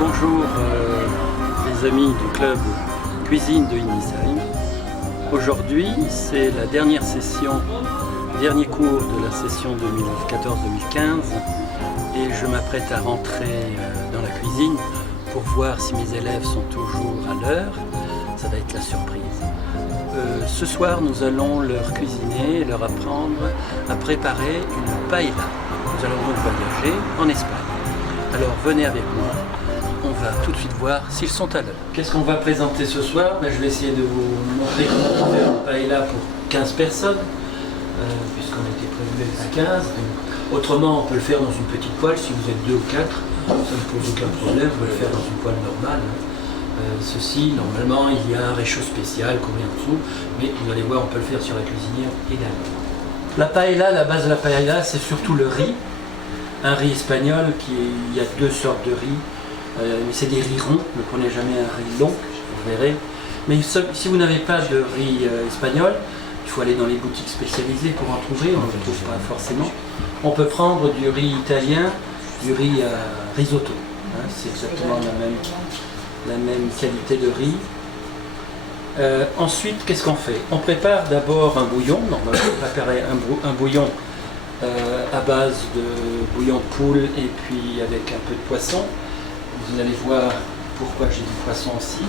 Bonjour les amis du club cuisine de Inisheim. Aujourd'hui c'est la dernière session, dernier cours de la session 2014-2015 et je m'apprête à rentrer dans la cuisine pour voir si mes élèves sont toujours à l'heure. Ça va être la surprise. Ce soir nous allons leur cuisiner et leur apprendre à préparer une paella. Nous allons donc voyager en Espagne. Alors venez avec moi, on va tout de suite voir s'ils sont à l'heure. Qu'est-ce qu'on va présenter ce soir? Je vais essayer de vous montrer comment faire une paella pour 15 personnes, puisqu'on était prévu à 15. Autrement, on peut le faire dans une petite poêle, si vous êtes 2 ou 4, ça ne pose aucun problème, vous pouvez le faire dans une poêle normale. Ceci, normalement, il y a un réchaud spécial qu'on met en dessous, mais vous allez voir, on peut le faire sur la cuisinière également. La paella, la base de la paella, c'est surtout le riz. Un riz espagnol, il y a 2 sortes de riz, mais c'est des riz ronds, ne prenez jamais un riz long, vous verrez. Mais si vous n'avez pas de riz espagnol, il faut aller dans les boutiques spécialisées pour en trouver, on ne le trouve pas forcément. On peut prendre du riz italien, du riz risotto, c'est exactement la même qualité de riz. Ensuite, qu'est-ce qu'on fait? On prépare d'abord un bouillon. On va préparer un bouillon à base de bouillon de poule et puis avec un peu de poisson. Vous allez voir pourquoi j'ai du poisson aussi.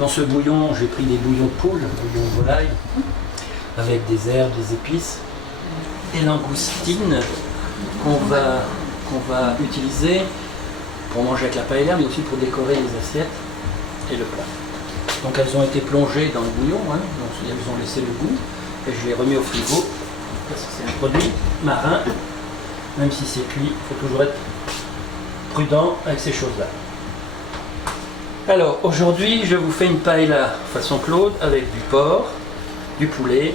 Dans ce bouillon, j'ai pris des bouillons de poule, bouillon de volaille, avec des herbes, des épices, et langoustines qu'on va utiliser pour manger avec la paella, mais aussi pour décorer les assiettes et le plat. Donc elles ont été plongées dans le bouillon, donc elles ont laissé le goût, et je les ai remis au frigo, parce que c'est un produit marin, même si c'est cuit, il faut toujours être prudent avec ces choses-là. Alors aujourd'hui, je vous fais une paella façon Claude avec du porc, du poulet,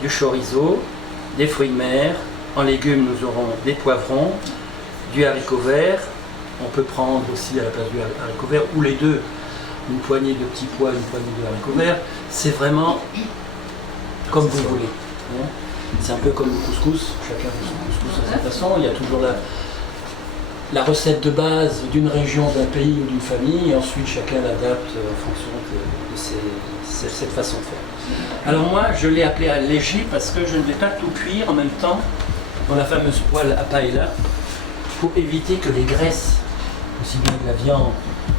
du chorizo, des fruits de mer. En légumes, nous aurons des poivrons, du haricot vert. On peut prendre aussi à la place du haricot vert, ou les deux, une poignée de petits pois, une poignée de haricots verts. C'est vraiment comme vous voulez. C'est un peu comme le couscous, chacun fait son couscous à sa façon. Il y a toujours la recette de base d'une région, d'un pays ou d'une famille, et ensuite chacun l'adapte en fonction de cette façon de faire. Alors moi, je l'ai appelé à léger parce que je ne vais pas tout cuire en même temps dans la fameuse poêle à paella, pour éviter que les graisses, aussi bien de la viande,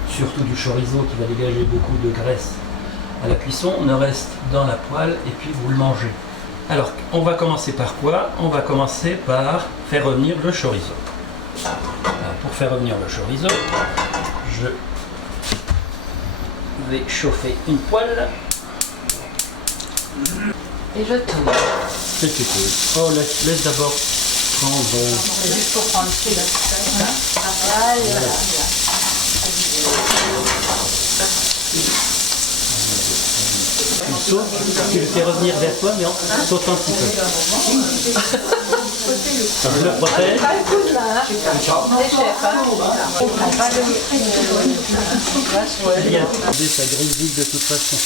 surtout du chorizo qui va dégager beaucoup de graisse à la cuisson, ne reste dans la poêle et puis vous le mangez. Alors, on va commencer par quoi? On va commencer par faire revenir le chorizo. Alors, pour faire revenir le chorizo, je vais chauffer une poêle. Et je tourne. C'est tout cool. Oh, laisse d'abord prendre... C'est juste pour prendre le là. Voilà. Tu sautes, tu le fais revenir vers toi, mais en sautant un petit peu. Je le protège. Pas le coup de là, des chefs. Pas le Bien, ça grille vite de toute façon.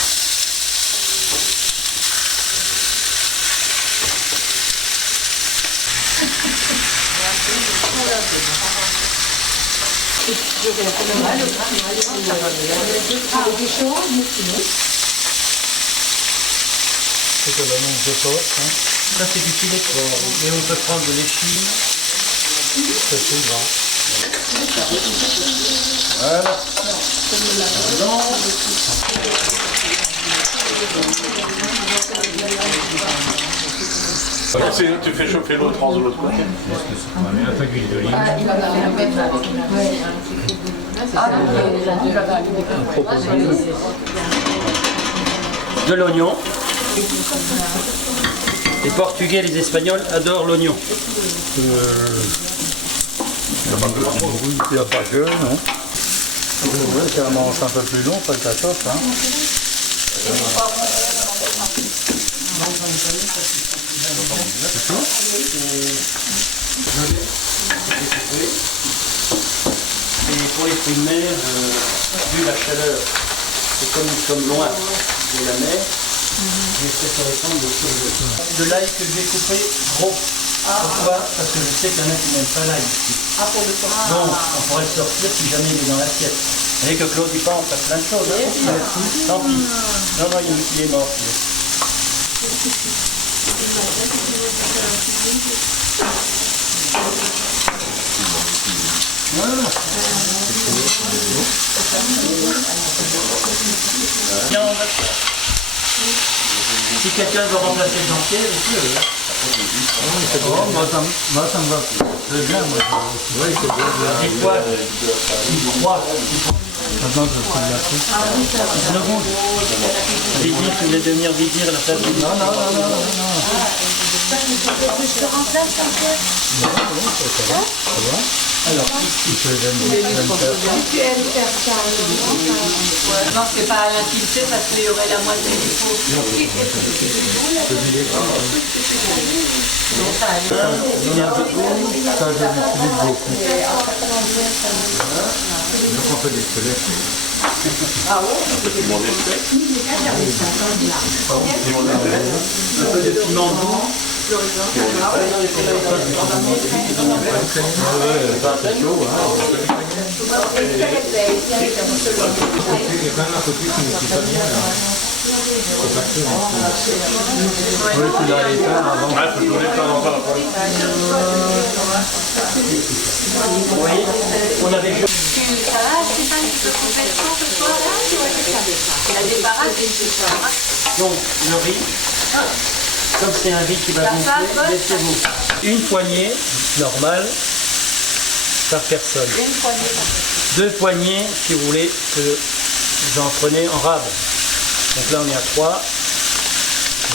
C'est que le nom de porc. Ça c'est du filet de porc, mais on peut prendre de l'échine. C'est plus grand. Voilà. Tu fais chauffer l'eau de l'autre côté. Un peu d'huile d'olive. De l'oignon. Les Portugais et les Espagnols adorent l'oignon. Il n'y a pas que, non? Oui, ça mange un peu plus long, pas que ça chauffe. Et pour les fruits de mer, vu la chaleur, et comme nous sommes loin de la mer, j'ai préféré prendre de l'ail que je vais couper gros. Pourquoi? Parce que je sais qu'il y en a qui n'aiment pas l'ail ici. Donc on pourrait le sortir si jamais il est dans l'assiette. voyez que Claude il part, on fait plein de choses. Hein. Tant pis. Non, non, il est mort. Tiens, on va faire. Si quelqu'un veut remplacer Jean-Pierre, il peut. Oh, moi ça me va. C'est bien, moi. Oui, c'est bien. Dites-toi, 3. Maintenant, je prends la truc. Vizir, tu voulais devenir vizir à la place de... Non. Je te remplace un peu. Ça va. Alors, Tu aimes faire ça. Non, c'est pas un tilté parce qu'il y aurait la moitié du pot. ça, je l'utilise beaucoup. Donc, on fait des squelettes. On peut demander Un peu de piment doux. Oui, tu l'as éteint avant. Ouais, faut que je vous l'éteins encore la fois. Vous voyez, on avait joué. Ça va, Stéphane, tu peux couper le son ce soir là? La débarrasse, c'est Donc, le riz, comme c'est un riz qui va gonfler, laissez-vous une poignée normale par personne. une poignée. 2 poignées si vous voulez que j'en prenais en rab. Donc là on est à 3,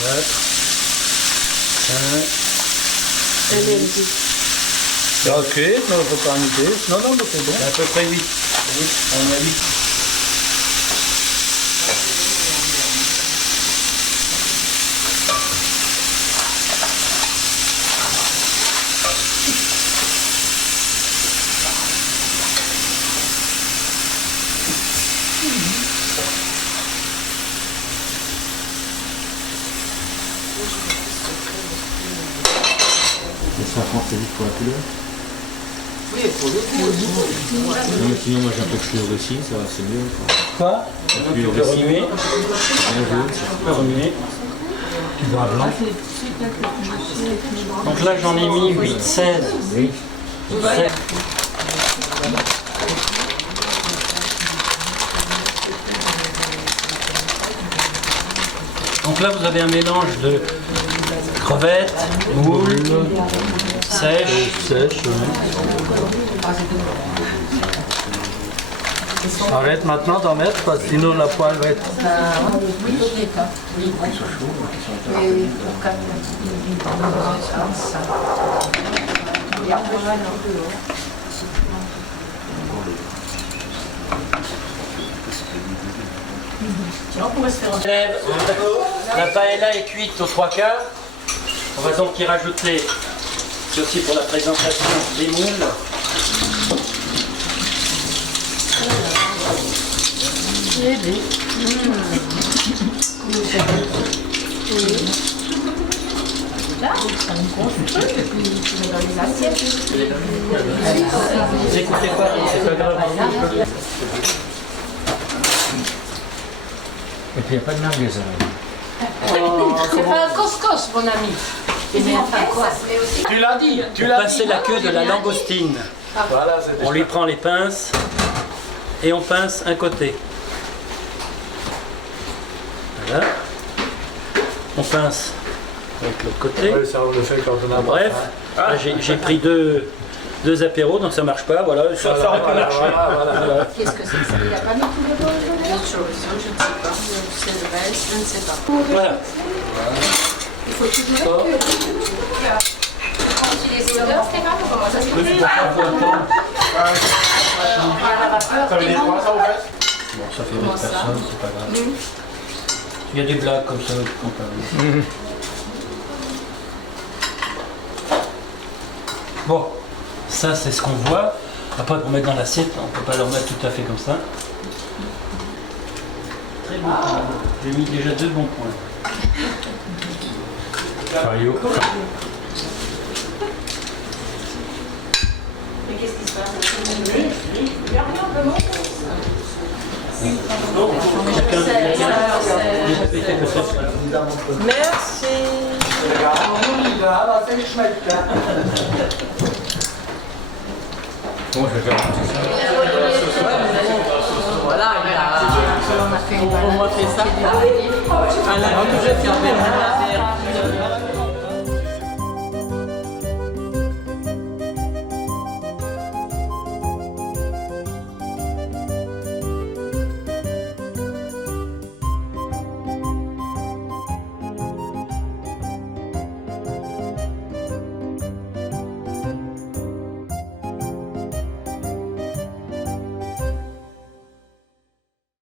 4, 5. Ok, non, il ne faut pas en idée. Non, mais c'est bon. À peu près 8. On a 8. Le safran, c'est juste pour la couleur. Oui, pour le coup. Non, mais sinon, moi j'ai un peu de fluor aussi, ça va, c'est mieux. Quoi? Fluor Tu peux aussi. remuer. Bien jaune, ça. Tu peux remuer. Tu vas blanc. Donc là j'en ai mis 8, 16. Oui. 16. Donc là vous avez un mélange de crevettes, moules, sèches. Sèche, Arrête maintenant d'en mettre parce que sinon la poêle va être... La paella est cuite aux 3 quarts. On va donc y rajouter, c'est aussi pour la présentation, des moules. Vous écoutez pas, c'est pas grave. Et puis il n'y a pas de merguez alors. C'est pas un couscous, mon ami. Mais enfin, quoi? Tu l'as dit, tu Pour l'as dit. passer la queue de la langoustine. Voilà, c'était On lui prend les pinces et on pince un côté. Voilà. On pince avec l'autre côté. Ouais, ça, on le fait quand on a Bref, là, j'ai pris deux apéros, donc ça marche pas. Voilà, ça aurait pu marcher. Voilà. Qu'est-ce que c'est que ça? Il n'a pas mis tous les bols dedans? Autre chose, je ne sais pas. C'est le reste, je ne sais pas. Voilà. Il faut tout le utiliser l'odeur, Stéphane, ou comment ça se passe? Ça veut dire quoi, ça, au fait? Bon, ça fait 8 personnes, c'est pas grave. Il y a des blagues comme ça, je comprends. Bon, ça c'est ce qu'on voit. Après pour mettre dans l'assiette, on ne peut pas le remettre tout à fait comme ça. Très bon. J'ai mis déjà 2 bons points. Faillot. Mais qu'est-ce qui se passe? Merci. Bon, je vais faire un petit ça. Voilà, on m'a fait ça. Alain, je vais faire